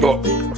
と。